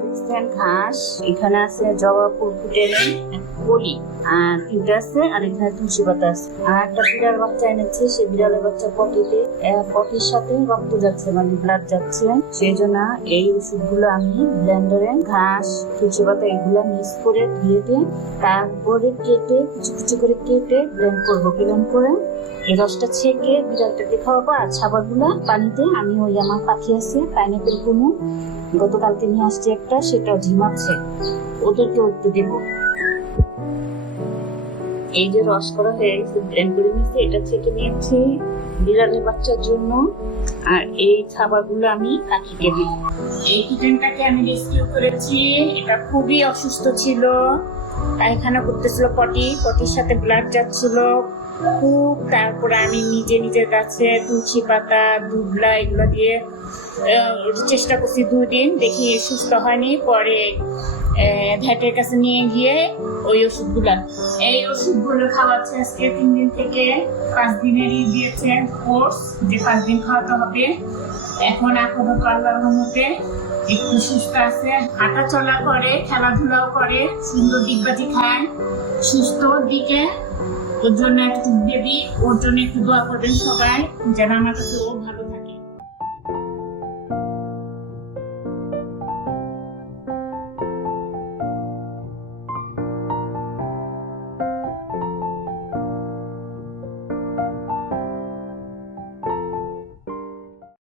দেখছেন ঘাস, এখানে আছে জবা ফুল ফুটে কলি, আর তিনটা আছে, আর এখানে তুলসী পাতা আছে। আর একটা বিড়াল বাচ্চা এনেছে, সেই বিড়ালের বাচ্চা পটির সাথে রক্ত যাচ্ছে, মানে ব্লাড যাচ্ছে। সেই জন্য এই ওষুধগুলো আমি ব্লেন্ডারে ঘাস, তুলসী পাতা এগুলো মিক্স করে ধুয়ে দিয়ে তারপরে কেটে কিছু কিছু করে কেটে ব্লেন্ড করবো। ব্লেন্ড করে এই রসটা ছেঁকে বিড়ালটাকে খাওয়াবো। আর ছাবাগুলা পানিতে আমি ওই আমার পাখি আছে পাইনাপেল কুমু, গতকালকে নিয়ে আসছি একটা, সেটাও ঝিমাচ্ছে, ওদেরকে একটু দেবো। এই যে রস করা হয়ে গেছে, ব্লেন্ড করে নিয়েছি, এটা ছেঁকে নিয়েছি বিড়ালের বাচ্চার জন্য। আর এই খাবারগুলো আমি পাখিকে দিই। এই কিটেনটাকে আমি রেস্কিউ করেছি, এটা খুবই অসুস্থ ছিল, পায়খানা করতেছিল, পটির সাথে ব্লাড যাচ্ছিল খুব। তারপরে আমি নিজের গাছে তুলসী পাতা, দুবলা এগুলো দিয়ে চেষ্টা করছি 2 দিন, দেখি সুস্থ হয়নি। পরে ভ্যাটের কাছে নিয়ে গিয়ে এই ওষুধগুলো খাওয়াচ্ছে আজকে 3 দিন থেকে। 5 দিনেরই দিয়েছে কোর্স, যে 5 দিন খাওয়াতে হবে। এখন আপাতত আল্লাহর রহমতে একটু সুস্থ আছে, হাঁটা চলা করে, খেলাধুলাও করে, সুন্দর ডিগবাজি খায়, সুস্থ দিকে। ওর জন্য একটু বেবি, ওর জন্য একটু দোয়া করবেন সবাই, যেন আমার কাছে ও